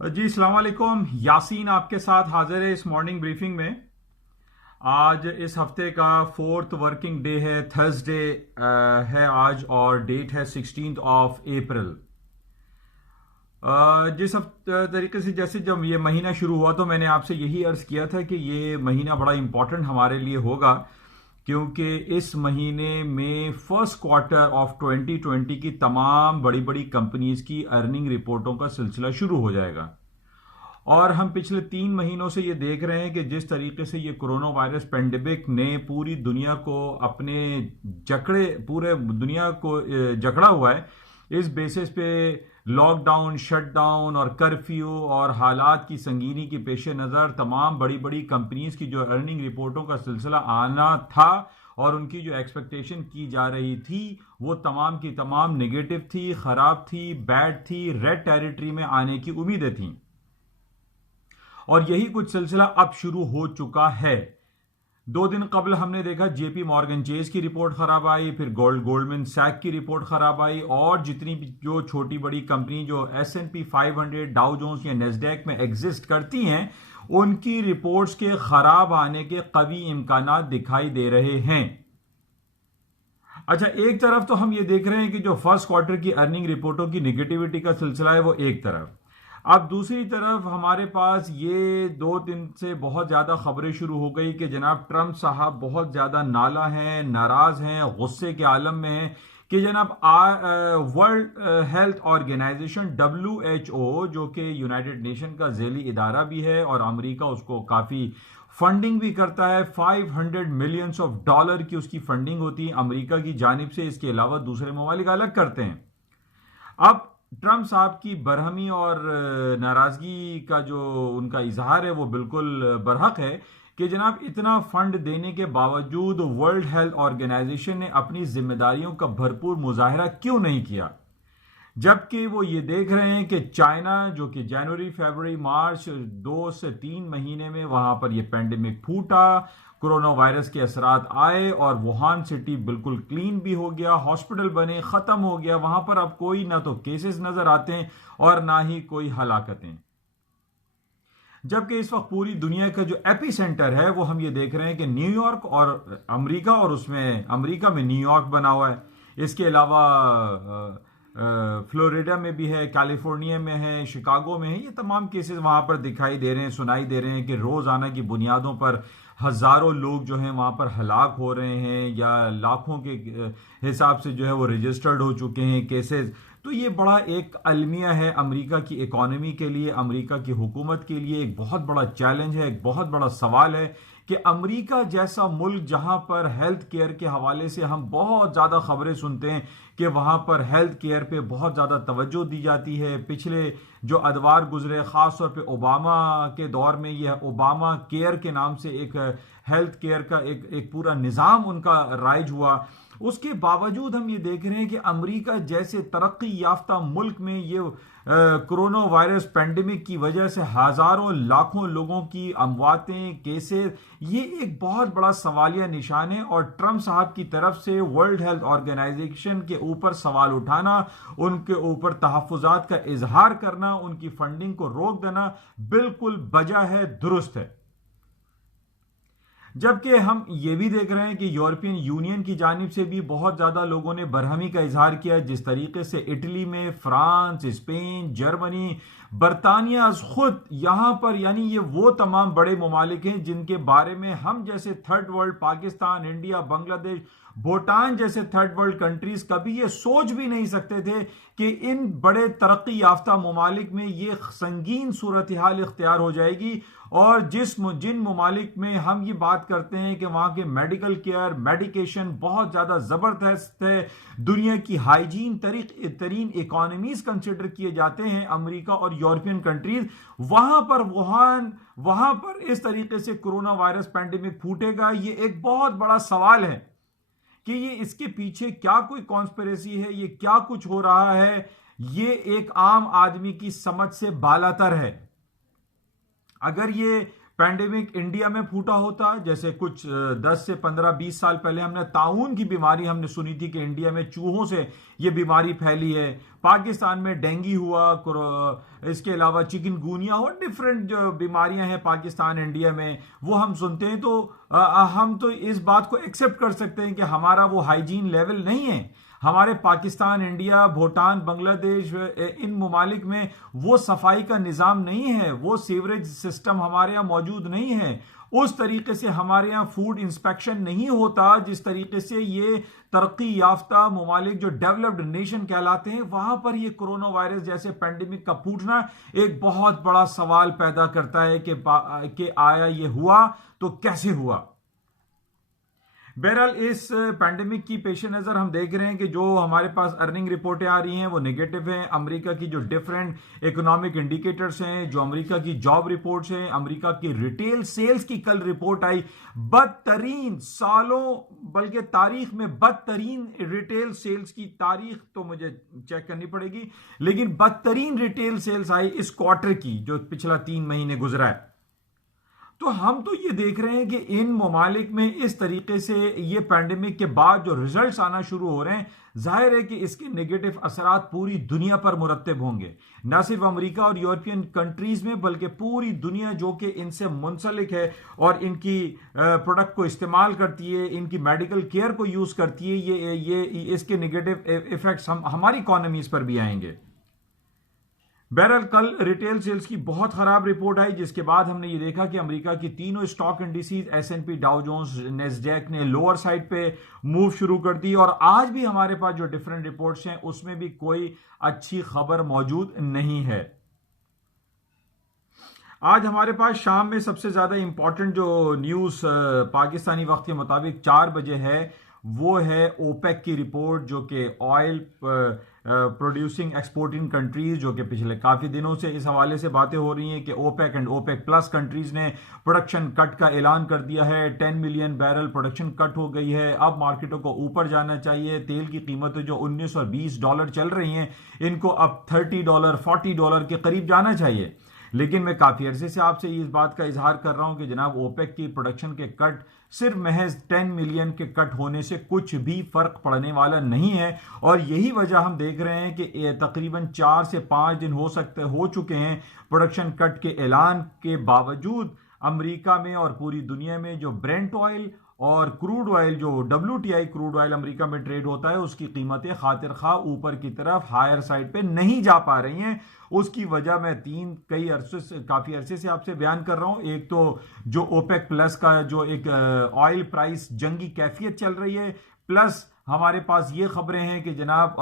जी अस्सलाम वालेकुम। यासीन आपके साथ हाजिर है इस मॉर्निंग ब्रीफिंग में। आज इस हफ्ते का फोर्थ वर्किंग डे है, थर्सडे है आज, और डेट है 16 अप्रैल। जिस तरीके से जैसे जब ये महीना शुरू हुआ तो मैंने आपसे यही अर्ज किया था कि ये महीना बड़ा इंपॉर्टेंट हमारे लिए होगा, क्योंकि इस महीने में फर्स्ट क्वार्टर ऑफ 2020 की तमाम बड़ी बड़ी कंपनीज की अर्निंग रिपोर्टों का सिलसिला शुरू हो जाएगा। और हम पिछले 3 महीनों से ये देख रहे हैं कि जिस तरीके से ये कोरोना वायरस पेंडेमिक ने पूरी दुनिया को अपने जकड़े पूरे दुनिया को जकड़ा हुआ है। इस बेसिस पे लॉकडाउन, शटडाउन और कर्फ्यू और हालात की संगीनी के पेश नज़र तमाम बड़ी बड़ी कंपनीज की जो अर्निंग रिपोर्टों का सिलसिला आना था और उनकी जो एक्सपेक्टेशन की जा रही थी वो तमाम की तमाम नेगेटिव थी, खराब थी, बैड थी, रेड टेरिटरी में आने की उम्मीदें थी। और यही कुछ सिलसिला अब शुरू हो चुका है। 2 दिन कबल हमने देखा जेपी मॉर्गन चेज की रिपोर्ट खराब आई, फिर गोल्डमैन सैक की रिपोर्ट खराब आई, और जितनी भी जो छोटी बड़ी कंपनी जो S&P 500, डाउ जोन्स या नेस्डैक में एग्जिस्ट करती हैं, उनकी रिपोर्ट्स के खराब आने के कवी इम्कानात दिखाई दे रहे हैं। अच्छा, एक तरफ तो हम ये देख रहे हैं कि जो फर्स्ट क्वार्टर की अर्निंग रिपोर्टों की निगेटिविटी का सिलसिला है वो एक तरफ। अब दूसरी तरफ हमारे पास ये 2 दिन से बहुत ज्यादा खबरें शुरू हो गई कि जनाब ट्रंप साहब बहुत ज्यादा नाला हैं, नाराज हैं, गुस्से के आलम में हैं कि जनाब वर्ल्ड हेल्थ ऑर्गेनाइजेशन WHO, जो कि यूनाइटेड नेशन का झेली इदारा भी है और अमेरिका उसको काफी फंडिंग भी करता है, $500 मिलियन की उसकी फंडिंग होती है अमेरिका की जानिब से। इसके अलावा दूसरे ममालिक अलग करते हैं। अब ट्रंप साहब की बरहमी और नाराजगी का जो उनका इजहार है वो बिल्कुल बरहक है कि जनाब इतना फंड देने के बावजूद वर्ल्ड हेल्थ ऑर्गेनाइजेशन ने अपनी जिम्मेदारियों का भरपूर मुजाहरा क्यों नहीं किया, जबकि वो ये देख रहे हैं कि चाइना, जो कि जनवरी, फरवरी, मार्च 2 से 3 महीने में वहां पर ये पेंडेमिक फूटा, कोरोना वायरस के असरात आए और वुहान सिटी बिल्कुल क्लीन भी हो गया, हॉस्पिटल बने, खत्म हो गया, वहां पर अब कोई ना तो केसेस नजर आते हैं और ना ही कोई हलाकतें। जबकि इस वक्त पूरी दुनिया का जो एपी सेंटर है वो हम ये देख रहे हैं कि न्यूयॉर्क और अमेरिका, और उसमें अमेरिका में न्यूयॉर्क बना हुआ है। इसके अलावा फ्लोरिडा में भी है, कैलिफोर्निया में है, शिकागो में है। ये तमाम केसेस वहां पर दिखाई दे रहे हैं, सुनाई दे रहे हैं कि रोजाना की बुनियादों पर हजारों लोग जो हैं वहां पर हलाक हो रहे हैं या लाखों के हिसाब से जो है वो रजिस्टर्ड हो चुके हैं केसेस। तो ये बड़ा एक अलमिया है अमेरिका की इकोनॉमी के लिए, अमेरिका की हुकूमत के लिए एक बहुत बड़ा चैलेंज है, एक बहुत बड़ा सवाल है कि अमेरिका जैसा मुल्क जहां पर हेल्थ केयर के हवाले से हम बहुत ज्यादा खबरें सुनते हैं कि वहां पर हेल्थ केयर पे बहुत ज्यादा तवज्जो दी जाती है। पिछले जो अदवार गुजरे, खासतौर पे ओबामा के दौर में, यह ओबामा केयर के नाम से एक हेल्थ केयर का एक पूरा निज़ाम उनका राइज हुआ। उसके बावजूद हम ये देख रहे हैं कि अमेरिका जैसे तरक्की याफ्ता मुल्क में ये कोरोना वायरस पेंडेमिक की वजह से हजारों लाखों लोगों की अमवातें, केसेस, ये एक बहुत बड़ा सवालिया निशान है। और ट्रंप साहब की तरफ से वर्ल्ड हेल्थ ऑर्गेनाइजेशन के ऊपर सवाल उठाना, उनके ऊपर तहफ्फुजात का इजहार करना, उनकी फंडिंग को रोक देना बिल्कुल बजा है, दुरुस्त है। जबकि हम ये भी देख रहे हैं कि यूरोपियन यूनियन की जानिब से भी बहुत ज्यादा लोगों ने बरहमी का इजहार किया, जिस तरीके से इटली में, फ्रांस, स्पेन, जर्मनी, बरतानिया खुद यहां पर, यानी ये वो तमाम बड़े ममालिक हैं जिनके बारे में हम जैसे third world, Pakistan, India, Bangladesh, Bhutan जैसे थर्ड वर्ल्ड कंट्रीज कभी ये सोच भी नहीं सकते थे कि इन बड़े तरक्की याफ्ता ममालिक में ये संगीन सूरत हाल इख्तियार हो जाएगी। और जिन ममालिक में हम ये बात करते हैं कि वहां के मेडिकल केयर, मेडिकेशन बहुत ज्यादा जबरदस्त है, दुनिया की हाइजीन तरीन इकोनॉमीज कंसिडर किए जाते हैं अमेरिका और यूरोपियन कंट्रीज, वहां पर इस तरीके से कोरोना वायरस पैंडेमिक फूटेगा, ये एक बहुत बड़ा सवाल है कि ये इसके पीछे क्या कोई कॉन्स्पिरेसी है, ये क्या कुछ हो रहा है। ये एक आम आदमी की समझ से बालातर है। अगर ये पैंडेमिक इंडिया में फूटा होता, जैसे कुछ 10 से 15 20 साल पहले हमने ताउन की बीमारी हमने सुनी थी कि इंडिया में चूहों से ये बीमारी फैली है, पाकिस्तान में डेंगू हुआ, इसके अलावा चिकनगुनिया और डिफरेंट जो बीमारियां हैं पाकिस्तान इंडिया में वो हम सुनते हैं, तो हम तो इस बात को एक्सेप्ट कर सकते हैं कि हमारा वो हाइजीन लेवल नहीं है। हमारे पाकिस्तान, इंडिया, भूटान, बांग्लादेश, इन ममालिक में वो सफाई का निज़ाम नहीं है, वो सीवरेज सिस्टम हमारे यहाँ मौजूद नहीं है, उस तरीके से हमारे यहाँ फूड इंस्पेक्शन नहीं होता जिस तरीके से ये तरक्की याफ्ता ममालिक जो डेवलप्ड नेशन कहलाते हैं वहां पर ये कोरोना वायरस जैसे पैंडेमिक का फूटना एक बहुत बड़ा सवाल पैदा करता है कि आया ये हुआ तो कैसे हुआ। बहरहाल इस पैंडेमिक की पेश नज़र हम देख रहे हैं कि जो हमारे पास अर्निंग रिपोर्टें आ रही हैं वो नेगेटिव हैं। अमेरिका की जो डिफरेंट इकोनॉमिक इंडिकेटर्स हैं, जो अमेरिका की जॉब रिपोर्ट्स हैं, अमेरिका की रिटेल सेल्स की कल रिपोर्ट आई, बदतरीन सालों बल्कि तारीख में बदतरीन रिटेल सेल्स की तारीख तो मुझे चेक करनी पड़ेगी, लेकिन बदतरीन रिटेल सेल्स आई इस क्वार्टर की जो पिछला 3 महीने गुजरा है। तो हम तो ये देख रहे हैं कि इन ममालिक में इस तरीके से ये पैंडेमिक के बाद जो रिजल्ट्स आना शुरू हो रहे हैं, जाहिर है कि इसके नेगेटिव असरात पूरी दुनिया पर मुरत्तब होंगे, न सिर्फ अमेरिका और यूरोपियन कंट्रीज में बल्कि पूरी दुनिया जो कि इनसे मुंसलिक है और इनकी प्रोडक्ट को इस्तेमाल करती है, इनकी मेडिकल केयर को यूज करती है, ये इसके नेगेटिव इफेक्ट्स हमारी इकोनॉमीज पर भी आएंगे। बहरहाल कल रिटेल सेल्स की बहुत खराब रिपोर्ट आई, जिसके बाद हमने ये देखा कि अमेरिका की तीनों stock indices S&P, Dow Jones, Nasdaq ने लोअर साइड पे मूव शुरू कर दी और आज भी हमारे पास जो डिफरेंट रिपोर्ट्स हैं उसमें भी कोई अच्छी खबर मौजूद नहीं है। आज हमारे पास शाम में सबसे ज्यादा इंपॉर्टेंट जो न्यूज पाकिस्तानी वक्त के मुताबिक 4 बजे है वो है ओपेक की रिपोर्ट, जो कि ऑयल प्रोड्यूसिंग एक्सपोर्टिंग कंट्रीज, जो कि पिछले काफी दिनों से इस हवाले से बातें हो रही हैं कि OPEC and OPEC plus countries ने प्रोडक्शन कट का ऐलान कर दिया है। 10 मिलियन बैरल प्रोडक्शन कट हो गई है। अब मार्केटों को ऊपर जाना चाहिए। तेल की कीमतें जो 19 और 20 डॉलर चल रही हैं इनको अब $30 $40 के करीब जाना चाहिए। लेकिन मैं काफी अरसे से आपसे इस बात का इजहार कर रहा हूं कि जनाब ओपेक की प्रोडक्शन के कट सिर्फ महज 10 मिलियन के कट होने से कुछ भी फर्क पड़ने वाला नहीं है और यही वजह हम देख रहे हैं कि तकरीबन 4 से 5 दिन हो चुके हैं प्रोडक्शन कट के ऐलान के बावजूद अमेरिका में और पूरी दुनिया में जो ब्रेंट ऑयल और क्रूड ऑयल, जो WTI क्रूड ऑयल अमेरिका में ट्रेड होता है, उसकी कीमतें खातिर खा ऊपर की तरफ हायर साइड पे नहीं जा पा रही हैं। उसकी वजह मैं काफी अरसे से आपसे बयान कर रहा हूं। एक तो जो ओपेक प्लस का जो एक ऑयल प्राइस जंगी कैफियत चल रही है, प्लस हमारे पास ये खबरें हैं कि जनाब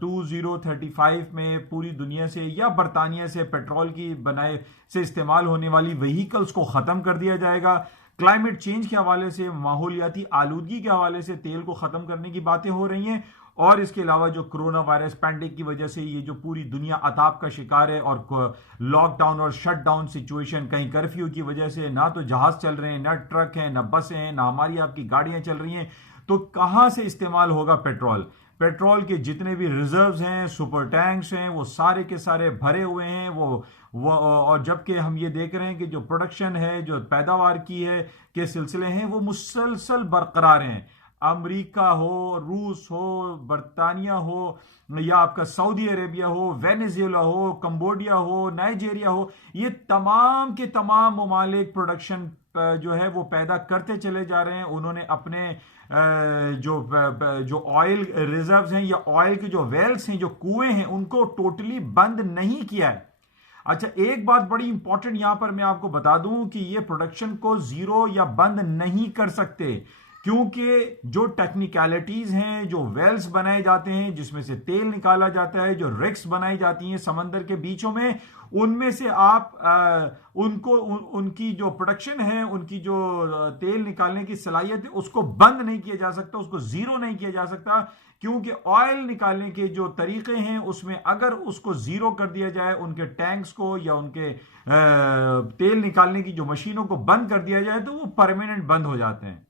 2035 में पूरी दुनिया से या बरतानिया से पेट्रोल की बनाए से इस्तेमाल होने वाली व्हीकल्स को खत्म कर दिया जाएगा। क्लाइमेट चेंज के हवाले से, माहौलियाती आलूदगी के हवाले से तेल को खत्म करने की बातें हो रही हैं और इसके अलावा जो कोरोना वायरस पैंडेमिक की वजह से ये जो पूरी दुनिया अताप का शिकार है और लॉकडाउन और शटडाउन सिचुएशन, कहीं कर्फ्यू की वजह से ना तो जहाज चल रहे हैं, ना ट्रक हैं, ना बसें हैं, ना हमारी आपकी गाड़ियां चल रही हैं, तो कहां से इस्तेमाल होगा पेट्रोल? पेट्रोल के जितने भी रिजर्व्स हैं, सुपर टैंक्स हैं, वो सारे के सारे भरे हुए हैं। वो और जबकि हम ये देख रहे हैं कि जो प्रोडक्शन है, जो पैदावार की है के सिलसिले हैं, वो मुसलसल बरकरार हैं। अमेरिका हो, रूस हो, बरतानिया हो, या आपका सऊदी अरेबिया हो, वेनेजुएला हो, कंबोडिया हो, नाइजीरिया हो, ये तमाम के तमाम ममालिक प्रोडक्शन जो है वो पैदा करते चले जा रहे हैं। उन्होंने अपने जो ऑयल रिजर्व्स हैं या ऑयल के जो वेल्स हैं, जो कुएं हैं, उनको टोटली बंद नहीं किया है। अच्छा, एक बात बड़ी इंपॉर्टेंट यहां पर मैं आपको बता दूं कि ये प्रोडक्शन को जीरो या बंद नहीं कर सकते, क्योंकि जो टेक्निकलिटीज हैं, जो वेल्स बनाए जाते हैं जिसमें से तेल निकाला जाता है, जो रिग्स बनाई जाती हैं समंदर के बीचों में, उनमें से आप उनकी जो प्रोडक्शन है, उनकी जो तेल निकालने की सलाहियत है, उसको बंद नहीं किया जा सकता, उसको जीरो नहीं किया जा सकता, क्योंकि ऑयल निकालने के जो तरीके हैं उसमें अगर उसको जीरो कर दिया जाए, उनके टैंक्स को या उनके तेल निकालने की जो मशीनों को बंद कर दिया जाए, तो वो परमानेंट बंद हो जाते हैं।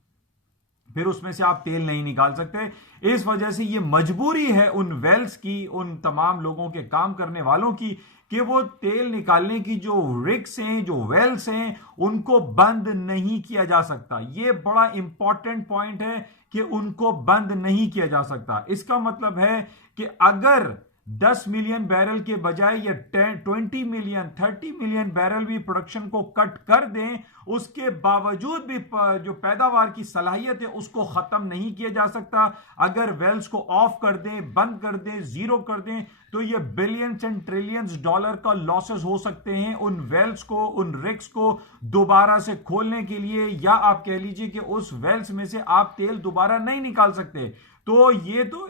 फिर उसमें से आप तेल नहीं निकाल सकते। इस वजह से ये मजबूरी है उन वेल्स की, उन तमाम लोगों के काम करने वालों की, कि वो तेल निकालने की जो रिग्स हैं, जो वेल्स हैं, उनको बंद नहीं किया जा सकता। ये बड़ा इंपॉर्टेंट पॉइंट है कि उनको बंद नहीं किया जा सकता। इसका मतलब है कि अगर 10 मिलियन बैरल के बजाय ये 20 मिलियन 30 मिलियन बैरल भी प्रोडक्शन को कट कर दें, उसके बावजूद भी जो पैदावार की सलाहियत है उसको खत्म नहीं किया जा सकता। अगर वेल्स को ऑफ कर दें, बंद कर दें, जीरो कर दें, तो ये बिलियंस एंड ट्रिलियंस डॉलर का लॉसेस हो सकते हैं उन वेल्स को, उन रिग्स को दोबारा से खोलने के लिए, या आप कह लीजिए कि उस वेल्स में से आप तेल दोबारा नहीं निकाल सकते। तो ये तो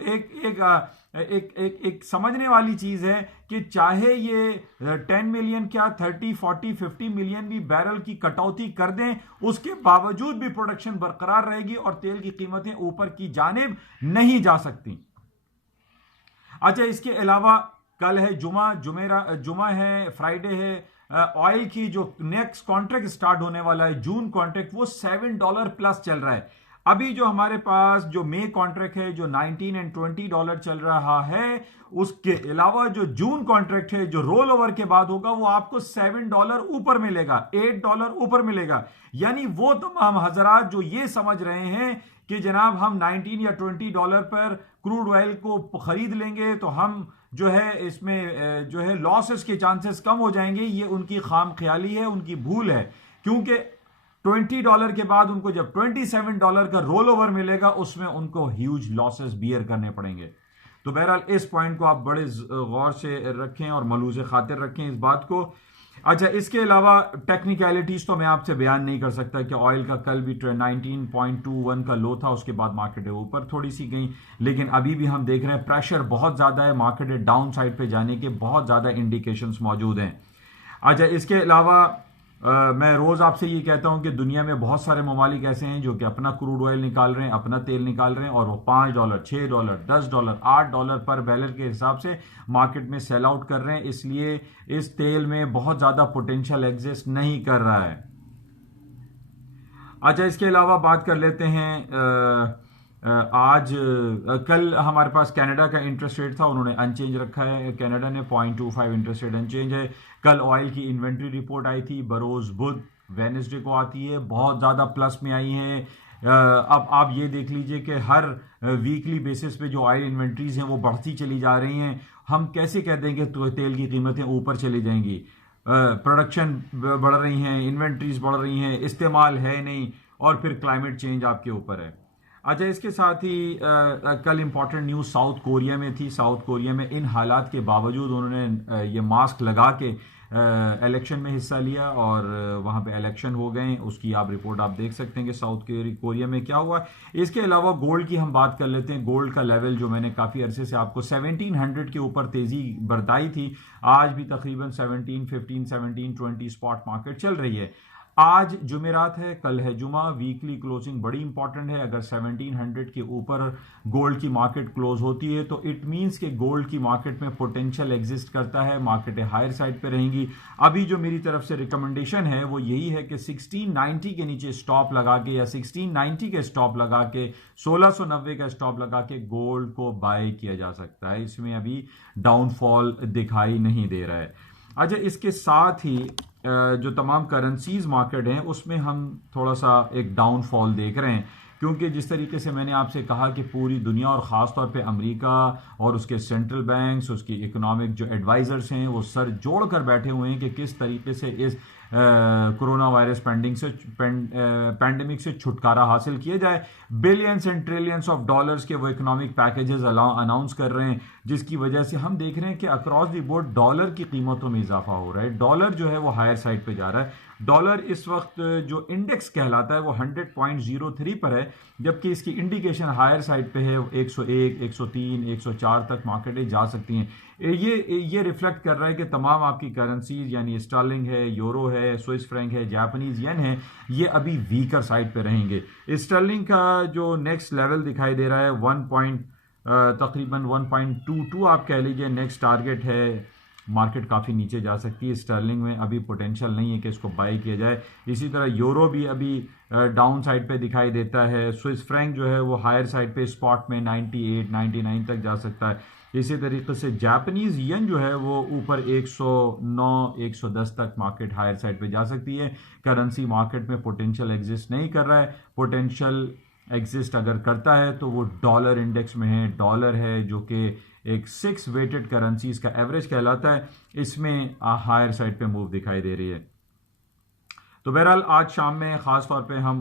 एक समझने वाली चीज है कि चाहे ये 10 मिलियन क्या 30, 40, 50 मिलियन भी बैरल की कटौती कर दें, उसके बावजूद भी प्रोडक्शन बरकरार रहेगी और तेल की कीमतें ऊपर की जानिब नहीं जा सकती। अच्छा, इसके अलावा कल है जुमा है, फ्राइडे है। ऑयल की जो नेक्स्ट कॉन्ट्रैक्ट स्टार्ट होने वाला है, जून कॉन्ट्रैक्ट, वो $7 प्लस चल रहा है। अभी जो हमारे पास जो मई कॉन्ट्रैक्ट है जो $19 और $20 चल रहा है, उसके अलावा जो जून कॉन्ट्रैक्ट है जो रोल ओवर के बाद होगा, वो आपको $7 ऊपर मिलेगा, $8 ऊपर मिलेगा। यानी वो तमाम हजरात जो ये समझ रहे हैं कि जनाब हम 19 या $20 पर क्रूड ऑयल को खरीद लेंगे तो हम जो है इसमें जो है लॉसेस के चांसेस कम हो जाएंगे, ये उनकी खाम ख्याली है, उनकी भूल है। क्योंकि $20 के बाद उनको जब $27 का रोल ओवर मिलेगा, उसमें उनको ह्यूज लॉसेस बियर करने पड़ेंगे। तो बहरहाल इस पॉइंट को आप बड़े गौर से रखें और मलूज़े खातिर रखें इस बात को। अच्छा, इसके अलावा टेक्निकलिटीज तो मैं आपसे बयान नहीं कर सकता कि ऑयल का कल भी 19.21 का लो था, उसके बाद मार्केट ऊपर थोड़ी सी गई, लेकिन अभी भी हम देख रहे हैं प्रेशर बहुत ज्यादा है, मार्केट डाउन साइड पे जाने के बहुत ज्यादा इंडिकेशंस मौजूद हैं। अच्छा, इसके अलावा मैं रोज आपसे ये कहता हूं कि दुनिया में बहुत सारे ममालिक ऐसे हैं जो कि अपना क्रूड ऑयल निकाल रहे हैं, अपना तेल निकाल रहे हैं, और वो $5, $6, $10, $8 पर बैरल के हिसाब से मार्केट में सेल आउट कर रहे हैं। इसलिए इस तेल में बहुत ज्यादा पोटेंशियल एग्जिस्ट नहीं कर रहा है। अच्छा, इसके अलावा बात कर लेते हैं कल हमारे पास कनाडा का इंटरेस्ट रेट था, उन्होंने अनचेंज रखा है। कनाडा ने 0.25 इंटरेस्ट रेट अनचेंज है। कल ऑयल की इन्वेंट्री रिपोर्ट आई थी, बरोज बुध वेडनेसडे को आती है, बहुत ज़्यादा प्लस में आई है। अब आप ये देख लीजिए कि हर वीकली बेसिस पे जो ऑयल इन्वेंट्रीज हैं वो बढ़ती चली जा रही हैं। हम कैसे कह देंगे तो तेल की कीमतें ऊपर चली जाएंगी? प्रोडक्शन बढ़ रही हैं, इन्वेंट्रीज बढ़ रही हैं, इस्तेमाल है नहीं, और फिर क्लाइमेट चेंज आपके ऊपर है। अच्छा, इसके साथ ही कल इंपॉर्टेंट न्यूज़ साउथ कोरिया में थी। साउथ कोरिया में इन हालात के बावजूद उन्होंने ये मास्क लगा के इलेक्शन में हिस्सा लिया और वहाँ पे इलेक्शन हो गए। उसकी आप रिपोर्ट आप देख सकते हैं कि साउथ कोरिया में क्या हुआ। इसके अलावा गोल्ड की हम बात कर लेते हैं। गोल्ड का लेवल जो मैंने काफ़ी अरसे से आपको 1700 के ऊपर तेज़ी बरताई थी, आज भी तकरीबन 1715, 1720 स्पॉट मार्केट चल रही है। आज जुमेरात है, कल है जुमा, वीकली क्लोजिंग बड़ी इंपॉर्टेंट है। अगर 1700 के ऊपर गोल्ड की मार्केट क्लोज होती है तो इट मींस कि गोल्ड की मार्केट में पोटेंशियल एग्जिस्ट करता है, मार्केटें हायर साइड पे रहेंगी। अभी जो मेरी तरफ से रिकमेंडेशन है वो यही है कि 1690 के नीचे स्टॉप लगा के या 1690 के स्टॉप लगा के 1690 का स्टॉप लगा के गोल्ड को बाय किया जा सकता है। इसमें अभी डाउनफॉल दिखाई नहीं दे रहा है। अच्छा, इसके साथ ही जो तमाम करेंसीज मार्केट हैं उसमें हम थोड़ा सा एक डाउनफॉल देख रहे हैं, क्योंकि जिस तरीके से मैंने आपसे कहा कि पूरी दुनिया और ख़ास तौर पे अमेरिका और उसके सेंट्रल बैंक्स, उसकी इकोनॉमिक जो एडवाइजर्स हैं वो सर जोड़ कर बैठे हुए हैं कि किस तरीके से इस कोरोना वायरस पैंडेमिक से छुटकारा हासिल किया जाए। Billions and trillions of dollars के वो इकोनॉमिक पैकेजेस अनाउंस कर रहे हैं, जिसकी वजह से हम देख रहे हैं कि अक्रॉस द बोर्ड डॉलर की कीमतों में इजाफा हो रहा है। डॉलर जो है वो हायर साइड पे जा रहा है। डॉलर इस वक्त जो इंडेक्स कहलाता है वो 100.03 पर है, जबकि इसकी इंडिकेशन हायर साइड पे है। 101, 103, 104 तक मार्केटें जा सकती हैं। ये रिफ्लेक्ट कर रहा है कि तमाम आपकी करेंसीज यानी स्टर्लिंग है, यूरो है, स्विस फ्रैंक है, जापानीज येन है, ये अभी वीकर साइड पे रहेंगे। स्टर्लिंग का जो नेक्स्ट लेवल दिखाई दे रहा है तकरीबन 1.22 आप कह लीजिए नेक्स्ट टारगेट है। मार्केट काफ़ी नीचे जा सकती है। स्टर्लिंग में अभी पोटेंशियल नहीं है कि इसको बाय किया जाए। इसी तरह यूरो भी अभी डाउन साइड पे दिखाई देता है। स्विस फ्रैंक जो है वो हायर साइड पे स्पॉट में 98 99 तक जा सकता है। इसी तरीके से जापानीज येन जो है वो ऊपर 109 110 तक मार्केट हायर साइड पे जा सकती है। करेंसी मार्केट में पोटेंशियल एग्जिस्ट नहीं कर रहा है। पोटेंशियल एग्जिस्ट अगर करता है तो वो डॉलर इंडेक्स में है। डॉलर है जो कि एक 6 वेटेड करेंसीज का एवरेज कहलाता है, इसमें हायर साइड पे मूव दिखाई दे रही है। तो बहरहाल आज शाम में ख़ास तौर पे हम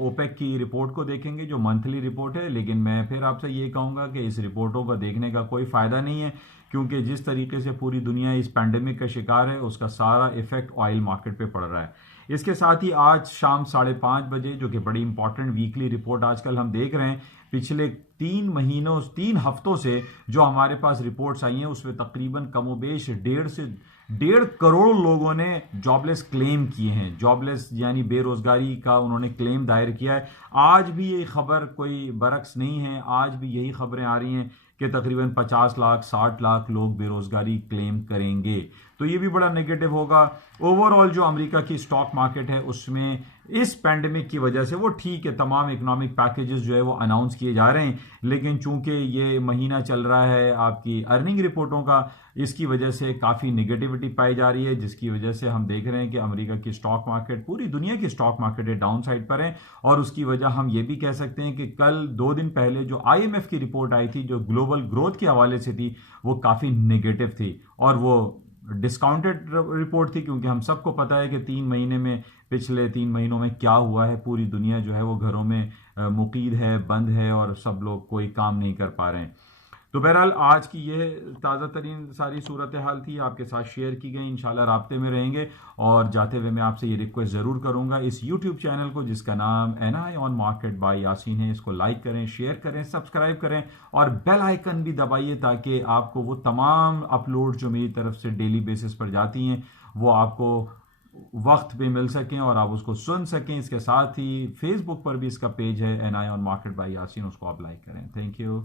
ओपेक की रिपोर्ट को देखेंगे जो मंथली रिपोर्ट है। लेकिन मैं फिर आपसे ये कहूँगा कि इस रिपोर्टों को देखने का कोई फ़ायदा नहीं है, क्योंकि जिस तरीके से पूरी दुनिया इस पैंडेमिक का शिकार है उसका सारा इफेक्ट ऑयल मार्केट पे पड़ रहा है। इसके साथ ही आज शाम 5:30 बजे, जो कि बड़ी इंपॉर्टेंट वीकली रिपोर्ट आजकल हम देख रहे हैं, पिछले 3 हफ्तों से जो हमारे पास रिपोर्ट्स आई हैं उसमें तकरीबन कमोबेश 1.5 करोड़ लोगों ने जॉबलेस क्लेम किए हैं। जॉबलेस यानी बेरोजगारी का उन्होंने क्लेम दायर किया है। आज भी ये खबर कोई बरक्स नहीं है। आज भी यही खबरें आ रही हैं कि तकरीबन 50 लाख 60 लाख लोग बेरोजगारी क्लेम करेंगे। तो ये भी बड़ा नेगेटिव होगा। ओवरऑल जो अमेरिका की स्टॉक मार्केट है उसमें इस पैंडेमिक की वजह से वो ठीक है, तमाम इकोनॉमिक पैकेजेस जो है वो अनाउंस किए जा रहे हैं, लेकिन चूंकि ये महीना चल रहा है आपकी अर्निंग रिपोर्टों का, इसकी वजह से काफ़ी निगेटिविटी पाई जा रही है, जिसकी वजह से हम देख रहे हैं कि अमेरिका की स्टॉक मार्केट, पूरी दुनिया की स्टॉक मार्केट डाउन साइड पर है। और उसकी वजह हम ये भी कह सकते हैं कि कल 2 दिन पहले जो IMF की रिपोर्ट आई थी जो ग्लोबल ग्रोथ के हवाले से थी वो काफ़ी निगेटिव थी और वो डिस्काउंटेड रिपोर्ट थी, क्योंकि हम सबको पता है कि पिछले 3 महीनों में क्या हुआ है। पूरी दुनिया जो है वो घरों में मुकीद है, बंद है और सब लोग कोई काम नहीं कर पा रहे हैं। तो बहरहाल आज की ये ताज़ा तरीन सारी सूरत हाल थी, आपके साथ शेयर की गई। इंशाल्लाह राब्ते में रहेंगे। और जाते हुए मैं आपसे ये रिक्वेस्ट ज़रूर करूंगा, इस यूट्यूब चैनल को जिसका नाम NI on market by Yasin है, इसको लाइक करें, शेयर करें, सब्सक्राइब करें और बेल आइकन भी दबाइए ताकि आपको वो तमाम अपलोड जो मेरी तरफ से डेली बेसिस पर जाती हैं वो आपको वक्त पे मिल सकें और आप उसको सुन सकें। इसके साथ ही फेसबुक पर भी इसका पेज है NI on market by Yasin, उसको आप लाइक करें। Thank you.